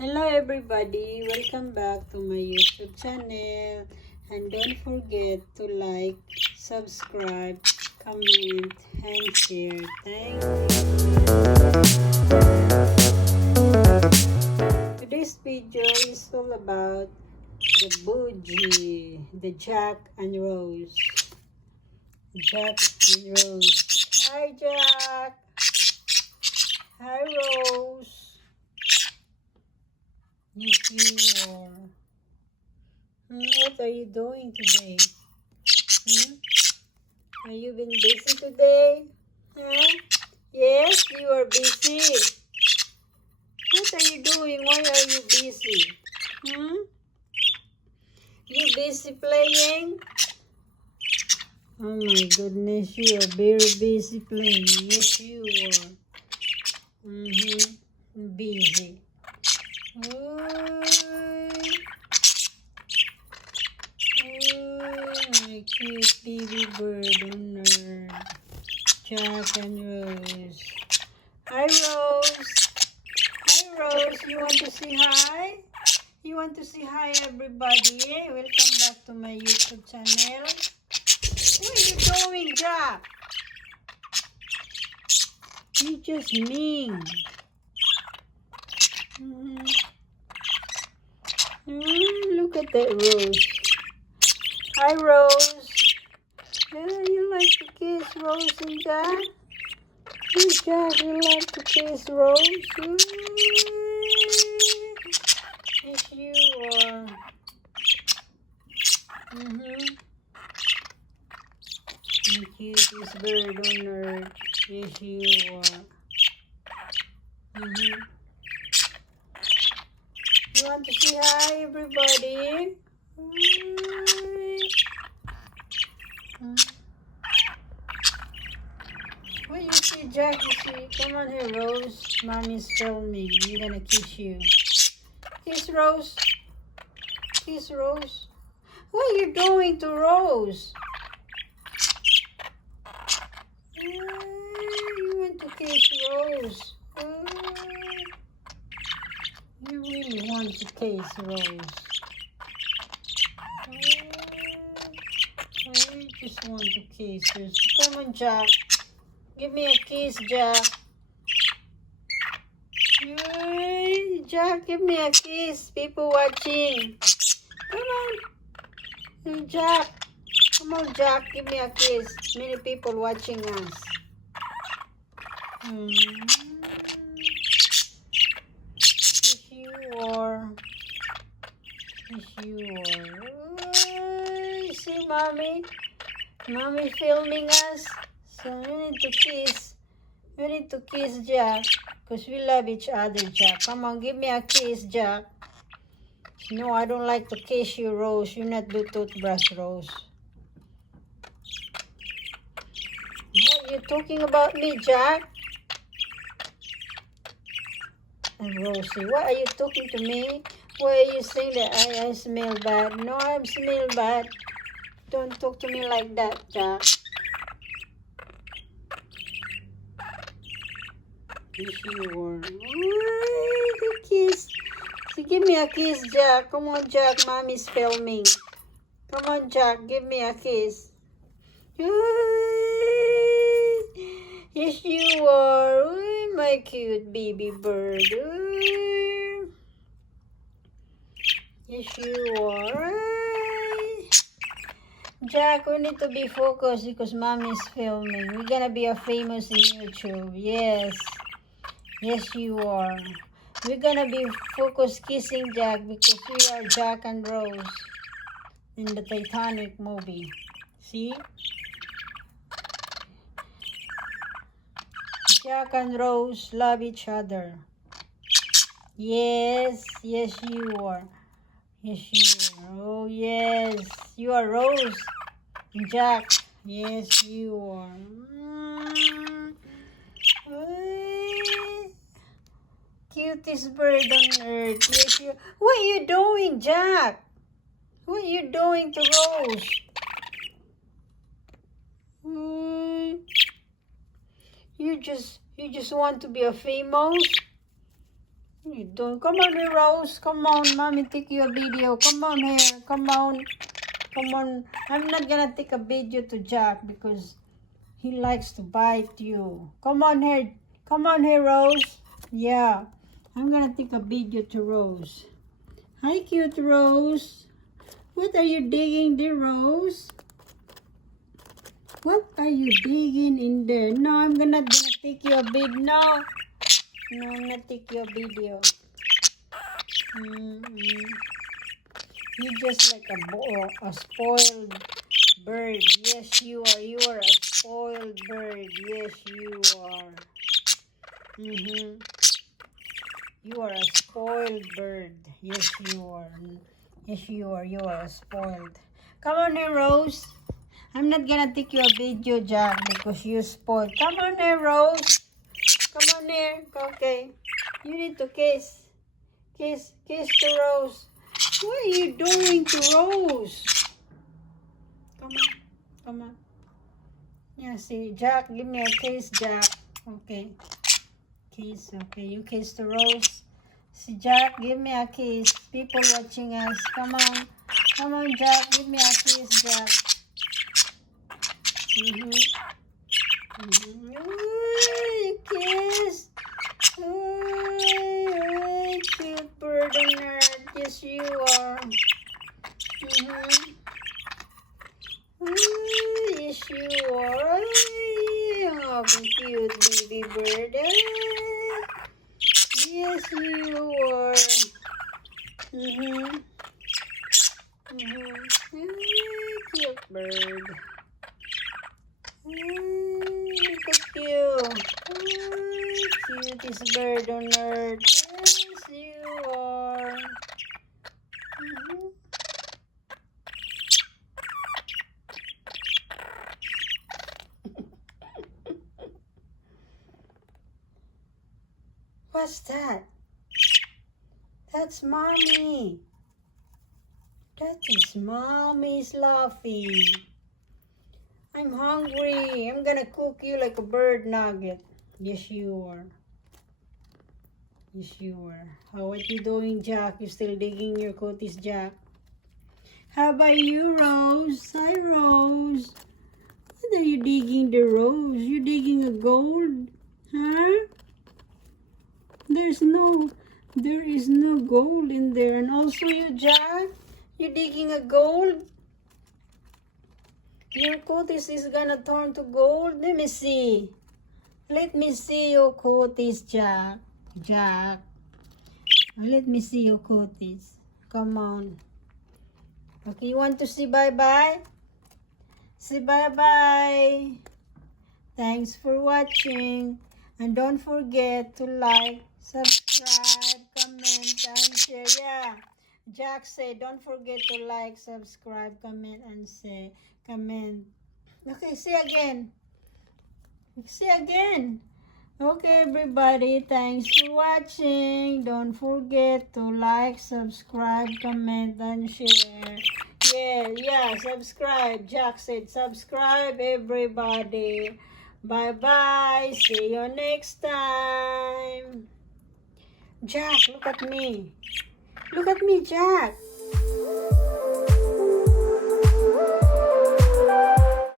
Hello everybody, welcome back to my YouTube channel, and don't forget to like, subscribe, comment, and share. Thank you. Today's video is all about the Budgie, the Jack and Rose. Jack and Rose. Hi Jack. Hi Rose. Yes, you are. What are you doing today? Are you been busy today? Yes, you are busy. What are you doing? Why are you busy? You busy playing? Oh my goodness, you are very busy playing. Yes, you are. Busy. My cute baby bird on nerd. Jack and Rose. Hi Rose. Hi Rose. You want to say hi? You want to say hi everybody? Welcome back to my YouTube channel. What are you doing, Jack? You just mean. Look at that Rose. Hi Rose. Yeah, you like to kiss Rose and Jack? Hey Jack, you like to kiss Rose? Yes, you are. The cutest bird on earth. Yes, you are. You want to say hi, everybody? What you see, Jack? You see? Come on here, Rose. Mommy's filming. I'm gonna kiss you. Kiss Rose. Kiss Rose. What are you doing to Rose? You want to kiss Rose? You really want to kiss Rose? I just want to kiss her. So come on, Jack. Give me a kiss, Jack. Hey, Jack, give me a kiss. People watching. Come on. Hey, Jack. Come on, Jack. Give me a kiss. Many people watching us. Yes, you are. Yes, you are. See, Mommy? Mommy filming us. So we need to kiss. We need to kiss Jack. Because we love each other, Jack. Come on, give me a kiss, Jack. No, I don't like to kiss you, Rose. You not do toothbrush, Rose. What are you talking about me, Jack? And Rosie, why are you talking to me? Why are you saying that I smell bad? No, I smell bad. Don't talk to me like that, Jack. Yes, you are. The kiss. So give me a kiss, Jack. Come on, Jack. Mommy's filming. Come on, Jack. Give me a kiss. Yes, you are. My cute baby bird. Yes, you are. Jack, we need to be focused because Mommy's filming. We're gonna be a famous in YouTube. Yes. Yes, you are. We're gonna be focused kissing Jack because we are Jack and Rose in the Titanic movie. See? Jack and Rose love each other. Yes, yes you are. Yes you are. Oh yes, you are Rose and Jack. Yes you are. Cutest bird on earth. Yes you. What are you doing, Jack? What are you doing to Rose? You just want to be a famous? What are you doing? Come on here, Rose. Come on, mommy, take you a video. Come on here. Come on. Come on. I'm not gonna take a video to Jack because he likes to bite you. Come on here. Come on here, Rose. Yeah. I'm gonna take a video to Rose. Hi, cute Rose. What are you digging there, Rose? What are you digging in there? No, I'm not gonna take you a video. No. No, I'm not take you a video. You're just like a spoiled bird. Yes, you are. You are a spoiled bird. Yes, you are. You are a spoiled bird. Yes, you are. Yes, you are. You are a spoiled. Come on here, Rose. I'm not gonna take you a video, Jack, because you're spoiled. Come on here, Rose. Come on here. Okay. You need to kiss. Kiss to Rose. What are you doing to Rose? Come on. Come on. Yeah, see, Jack, give me a kiss, Jack. Okay. Kiss. Okay, you kiss to Rose. See, Jack, give me a kiss. People watching us. Come on. Come on, Jack. Give me a kiss, Jack. Ooh, kiss. Ooh, cute bird on earth. Yes, you are. Ooh, yes, you are. Oh, cute baby bird. Yes, you are. Cute bird. Look at you. Cutest bird on earth. Yes, you are. What's that? That's mommy. That is mommy's laughing. I'm hungry. I'm gonna cook you like a bird nugget. Yes, you are. Yes, you are. What you doing, Jack? You still digging your cuties, Jack? How about you, Rose? Hi, Rose. What are you digging the Rose? You digging a gold? Huh? There is no gold in there. And also you, Jack, you digging a gold? Your cuties is gonna turn to gold. Let me see. Let me see your cuties, Jack. Jack. Let me see your cuties. Come on. Okay, you want to say bye-bye? Say bye-bye. Thanks for watching. And don't forget to like, subscribe, comment, and share. Yeah. Jack said, don't forget to like, subscribe, comment, and say, comment. Okay, say again. Say again. Okay, everybody. Thanks for watching. Don't forget to like, subscribe, comment, and share. Yeah, subscribe. Jack said, subscribe, everybody. Bye-bye. See you next time. Jack, look at me. Look at me, Jack.